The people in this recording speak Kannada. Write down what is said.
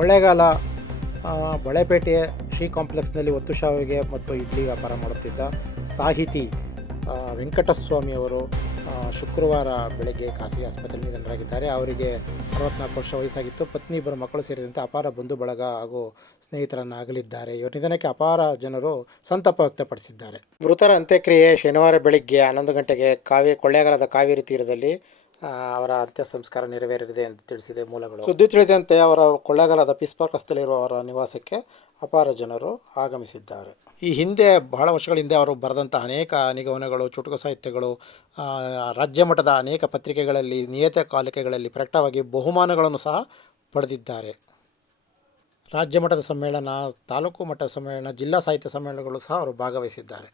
ಕೊಳ್ಳೇಗಾಲ ಬಳೆಪೇಟೆಯ ಶ್ರೀ ಕಾಂಪ್ಲೆಕ್ಸ್ನಲ್ಲಿ ಒತ್ತು ಶಾವಿಗೆ ಮತ್ತು ಇಡ್ಲಿ ವ್ಯಾಪಾರ ಮಾಡುತ್ತಿದ್ದ ಸಾಹಿತಿ ವೆಂಕಟಸ್ವಾಮಿಯವರು ಶುಕ್ರವಾರ ಬೆಳಗ್ಗೆ ಖಾಸಗಿ ಆಸ್ಪತ್ರೆಯಲ್ಲಿ ನಿಧನರಾಗಿದ್ದಾರೆ. ಅವರಿಗೆ ಅರವತ್ನಾಲ್ಕು ವರ್ಷ ವಯಸ್ಸಾಗಿತ್ತು. ಪತ್ನಿ ಇಬ್ಬರು ಮಕ್ಕಳು ಸೇರಿದಂತೆ ಅಪಾರ ಬಂಧು ಬಳಗ ಹಾಗೂ ಸ್ನೇಹಿತರನ್ನು ಆಗಲಿದ್ದಾರೆ ಇವರ ನಿಧನಕ್ಕೆ ಅಪಾರ ಜನರು ಸಂತಾಪ ವ್ಯಕ್ತಪಡಿಸಿದ್ದಾರೆ. ಮೃತರ ಅಂತ್ಯಕ್ರಿಯೆ ಶನಿವಾರ ಬೆಳಗ್ಗೆ ಹನ್ನೊಂದು ಗಂಟೆಗೆ ಕಾವೇ ಕೊಳ್ಳೇಗಾಲದ ಕಾವೇರಿ ತೀರದಲ್ಲಿ ಅವರ ಅಂತ್ಯ ಸಂಸ್ಕಾರ ನೆರವೇರಿದೆ ಎಂದು ತಿಳಿಸಿದೆ ಮೂಲಗಳು. ಸುದ್ದಿ ತಿಳಿದಂತೆ ಅವರ ಕೊಳ್ಳೇಗಾಲದ ಪಿಸ್ಪಾಕ್ ರಸ್ತೆಯಲ್ಲಿರುವ ಅವರ ನಿವಾಸಕ್ಕೆ ಅಪಾರ ಜನರು ಆಗಮಿಸಿದ್ದಾರೆ. ಈ ಹಿಂದೆ ಬಹಳ ವರ್ಷಗಳ ಹಿಂದೆ ಅವರು ಬರೆದಂಥ ಅನೇಕ ನಿಗಮನಗಳು, ಚುಟುಕು ಸಾಹಿತ್ಯಗಳು ರಾಜ್ಯ ಮಟ್ಟದ ಅನೇಕ ಪತ್ರಿಕೆಗಳಲ್ಲಿ ನಿಯತಕಾಲಿಕೆಗಳಲ್ಲಿ ಪ್ರಕಟವಾಗಿ ಬಹುಮಾನಗಳನ್ನು ಸಹ ಪಡೆದಿದ್ದಾರೆ. ರಾಜ್ಯ ಮಟ್ಟದ ಸಮ್ಮೇಳನ, ತಾಲೂಕು ಮಟ್ಟದ ಸಮ್ಮೇಳನ, ಜಿಲ್ಲಾ ಸಾಹಿತ್ಯ ಸಮ್ಮೇಳನಗಳು ಸಹ ಅವರು ಭಾಗವಹಿಸಿದ್ದಾರೆ.